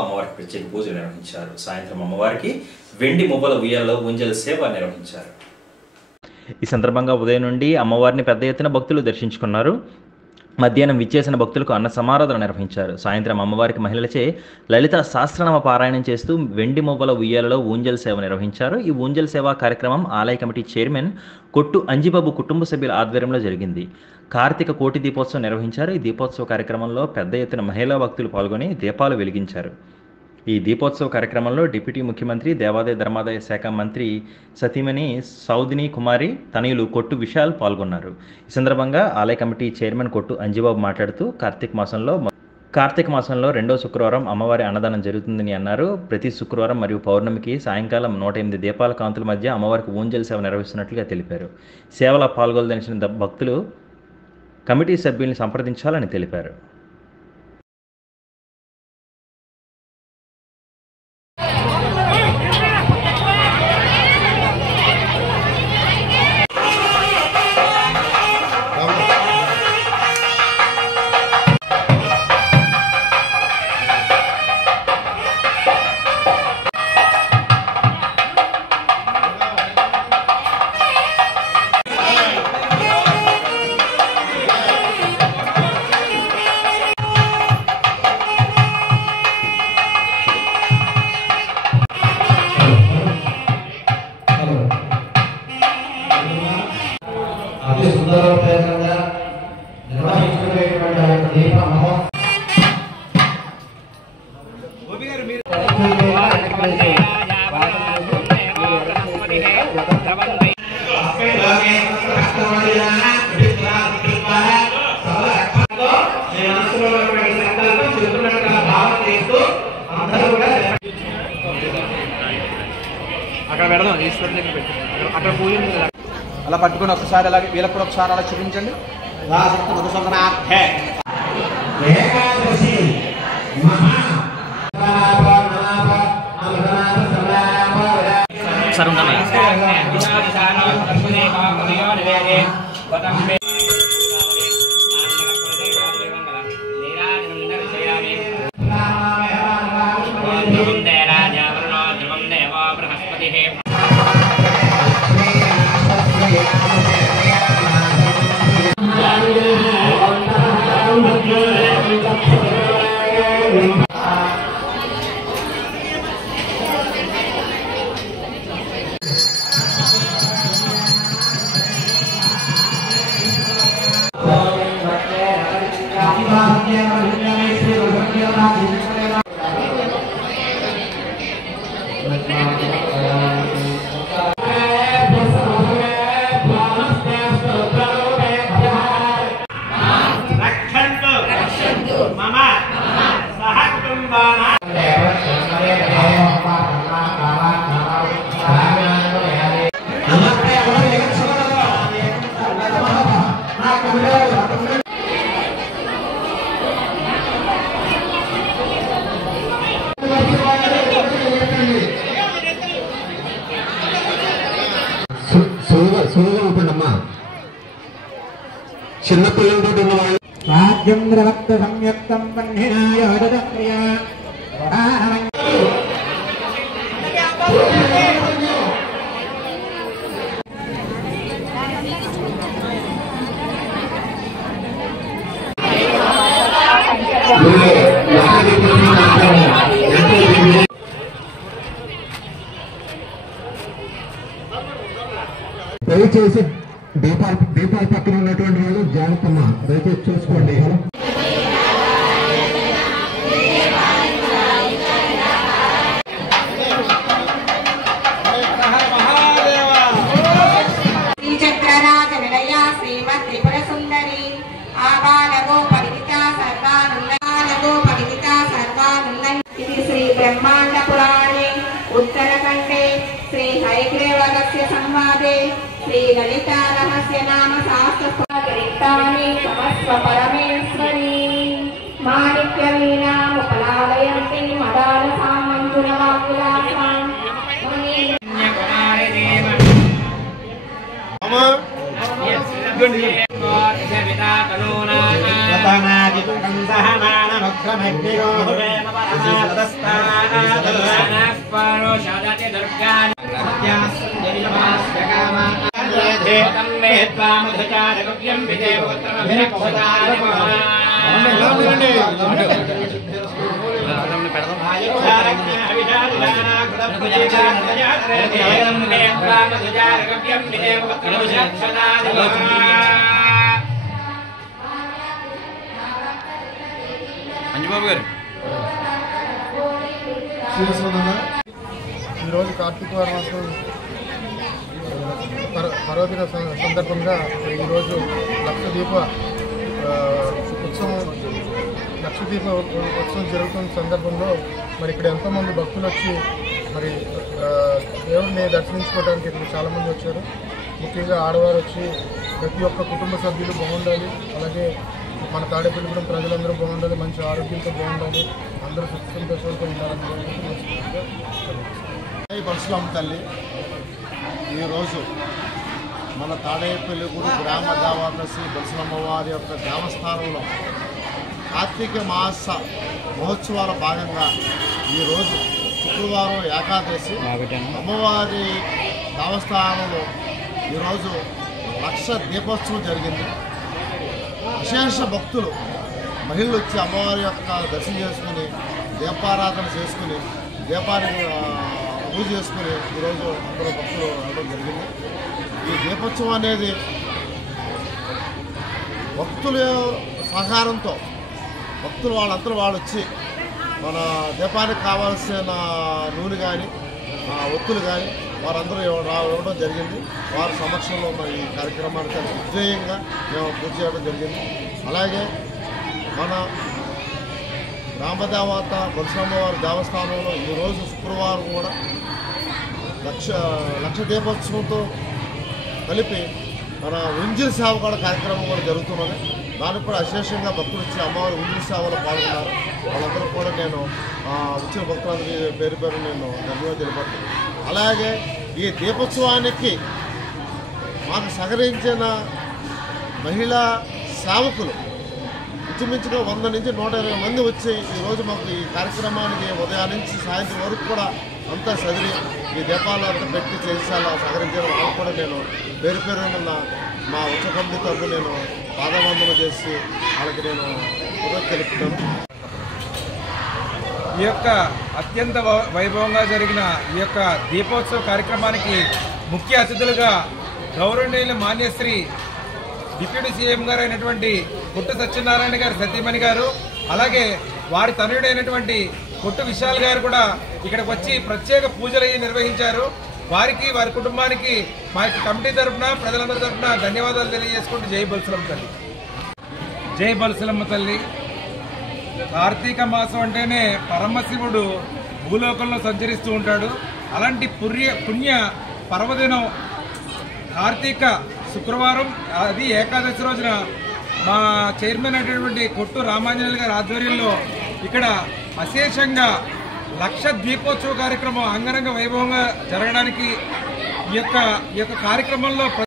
అమ్మవారికి ప్రత్యేక పూజలు నిర్వహించారు. సాయంత్రం అమ్మవారికి వెండి మువ్వల ఉయ్యాలలో ఊంజల్ సేవ నిర్వహించారు. ఈ సందర్భంగా ఉదయం నుండి అమ్మవారిని పెద్ద ఎత్తున భక్తులు దర్శించుకున్నారు. మధ్యాహ్నం విచ్చేసిన భక్తులకు అన్న సమారాధన నిర్వహించారు. సాయంత్రం అమ్మవారికి మహిళలచే లలిత సహస్రనామ పారాయణం చేస్తూ వెండి మువ్వల ఉయ్యాలలో ఊంజల్ సేవ నిర్వహించారు. ఈ ఊంజల్ సేవ కార్యక్రమం ఆలయ కమిటీ చైర్మన్ కొట్టు అంజిబాబు కుటుంబ సభ్యుల ఆధ్వర్యంలో జరిగింది. కార్తీక కోటి దీపోత్సవం నిర్వహించారు. ఈ దీపోత్సవ కార్యక్రమంలో పెద్ద ఎత్తున మహిళా భక్తులు పాల్గొని దీపాలు వెలిగించారు. ఈ దీపోత్సవ కార్యక్రమంలో డిప్యూటీ ముఖ్యమంత్రి దేవాదాయ ధర్మాదాయ శాఖ మంత్రి సతీమణి సౌదిని కుమారి తనయులు కొట్టు విశాల్ పాల్గొన్నారు. ఈ సందర్భంగా ఆలయ కమిటీ చైర్మన్ కొట్టు అంజిబాబు మాట్లాడుతూ కార్తీక మాసంలో రెండో శుక్రవారం అమ్మవారి అన్నదానం జరుగుతుందని అన్నారు. ప్రతి శుక్రవారం మరియు పౌర్ణమికి సాయంకాలం 108 దీపాల కాంతుల మధ్య అమ్మవారికి ఊంజల్ సేవ నిర్వహిస్తున్నట్లుగా తెలిపారు. సేవలో పాల్గొనదలిచిన భక్తులు కమిటీ సభ్యుల్ని సంప్రదించాలని తెలిపారు. అక్కడ పెడదాం, ఈశ్వరుడి దగ్గర పెట్టి అక్కడ పూజ అలా పట్టుకుని ఒకసారి అలాగే వీళ్ళకి కూడా ఒకసారి అలా చూపించండి. చిన్నపిల్లలతో ఉన్నవాళ్ళు దయచేసి దీపాల పక్కన ఉన్నటువంటి వాళ్ళు జాగ్రత్తమ్మ, దయచేసి చూసుకోండి. ब्रह्मांड पुराणे उत्तरखंडे श्री हयग्रीवस्य संवादे श्री ललिता रहस्य नाम शास्त्रस्वरिक्तानि समस्व परमेश्वरी माणिक्यवीणा उपलालयन्ति मदालसां मंजुलवाकुलासां मुनि అంజబాబు గారు ఈరోజు కార్తీక మాసం పర్వదిన సందర్భంగా ఈరోజు లక్షదీప ఉత్సవం జరుగుతున్న సందర్భంలో మరి ఇక్కడ ఎంతోమంది భక్తులు వచ్చి మరి దేవుడిని దర్శించుకోవడానికి ఇక్కడ చాలామంది వచ్చారు. ముఖ్యంగా ఆడవారు వచ్చి ప్రతి ఒక్క కుటుంబ సభ్యులు బాగుండాలి, అలాగే మన తాడేపల్లిగూడెం ప్రజలందరూ బాగుండాలి, మంచి ఆరోగ్యంతో బాగుండాలి, అందరూ సుఖ సంతోషాలతో ఉండాలని పరశురామ తల్లి ఈరోజు మన తాడేపల్లిగూడెం గ్రామ దేవత శ్రీ బలసలమ్మవారి యొక్క దేవస్థానంలో కార్తీక మాస మహోత్సవాల భాగంగా ఈరోజు శుక్రవారం ఏకాదశి అమ్మవారి దేవస్థానంలో ఈరోజు లక్ష దీపోత్సవం జరిగింది. విశేష భక్తులు మహిళలు వచ్చి అమ్మవారి యొక్క దర్శనం చేసుకుని దీపారాధన చేసుకుని దీపానికి పూజ చేసుకుని ఈరోజు అందరూ భక్తులు రావడం జరిగింది. ఈ దీపోత్సవం అనేది భక్తుల సహకారంతో భక్తులు వాళ్ళందరూ వాళ్ళు వచ్చి మన దీపానికి కావాల్సిన నూనె కానీ ఒత్తులు కానీ వారందరూ ఇవ్వడం జరిగింది. వారి సమక్షంలో ఈ కార్యక్రమానికి విజయంగా మేము పూర్తి చేయడం జరిగింది. అలాగే మన రామదేవత బలసలమ్మవారి దేవస్థానంలో ఈరోజు శుక్రవారం కూడా లక్ష దీపోత్సవంతో కలిపి మన ఉంజిల్ సేవ కూడా కార్యక్రమం కూడా జరుగుతున్నది. దానికి కూడా అశేషంగా భక్తులు వచ్చి అమ్మవారి ఉంజిల్ సేవలో పాల్గొన్నారు. వాళ్ళందరూ కూడా నేను వచ్చిన భక్తులందరికీ పేరు పేరు నేను ధన్యవాదాలు తెలియపడుతున్నాను. అలాగే ఈ దీపోత్సవానికి మాకు సహకరించిన మహిళా సేవకులు ఇంచుమించుగా 100 నుంచి 120 మంది వచ్చి ఈరోజు మాకు ఈ కార్యక్రమానికి ఉదయం నుంచి సాయంత్రం వరకు కూడా అంతా చదివి ఈ దీపాలు అంతా పెట్టి చేసేలా సహకరించిన వాళ్ళు కూడా నేను పేరు పేరున్న మా ఉత్సవ కమిటీ తరఫున నేను పాదవందనం చేసి వాళ్ళకి నేను తెలుపుతాను. ఈ యొక్క అత్యంత వైభవంగా జరిగిన ఈ యొక్క దీపోత్సవ కార్యక్రమానికి ముఖ్య అతిథులుగా గౌరవనీయులు మాన్యశ్రీ డిప్యూటీ సీఎం గారు అయినటువంటి కొట్టు సత్యనారాయణ గారు సతీమణి గారు, అలాగే వారి తనయుడైనటువంటి కొట్టు విశాల్ గారు కూడా ఇక్కడికి వచ్చి ప్రత్యేక పూజలు నిర్వహించారు. వారికి వారి కుటుంబానికి మా యొక్క కమిటీ తరఫున ప్రజలందరి తరఫున ధన్యవాదాలు తెలియజేసుకుంటూ జై బలసలమ్మ తల్లి. జై బలసలమ్మ తల్లి. కార్తీక మాసం అంటేనే పరమశివుడు భూలోకంలో సంచరిస్తూ ఉంటాడు. అలాంటి పుణ్య పర్వదినం కార్తీక శుక్రవారం, అది ఏకాదశి రోజున మా చైర్మన్ అయినటువంటి కొట్టు రామాంజనేయులు గారి ఆధ్వర్యంలో ఇక్కడ అశేషంగా లక్ష దీపోత్సవ కార్యక్రమం అంగరంగ వైభవంగా జరగడానికి ఈ యొక్క కార్యక్రమంలో